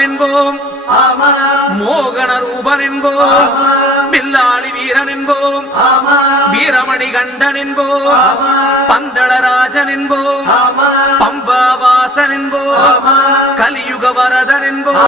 ரூபன் என்போம், மோகன ரூபன் என்போம், பில்லாளி வீரன் என்போம், வீரமணி கண்டன் என்போம், பந்தளராஜன் என்போம், பம்பாவாசன் என்போம், கலியுக வரதன் என்போம்.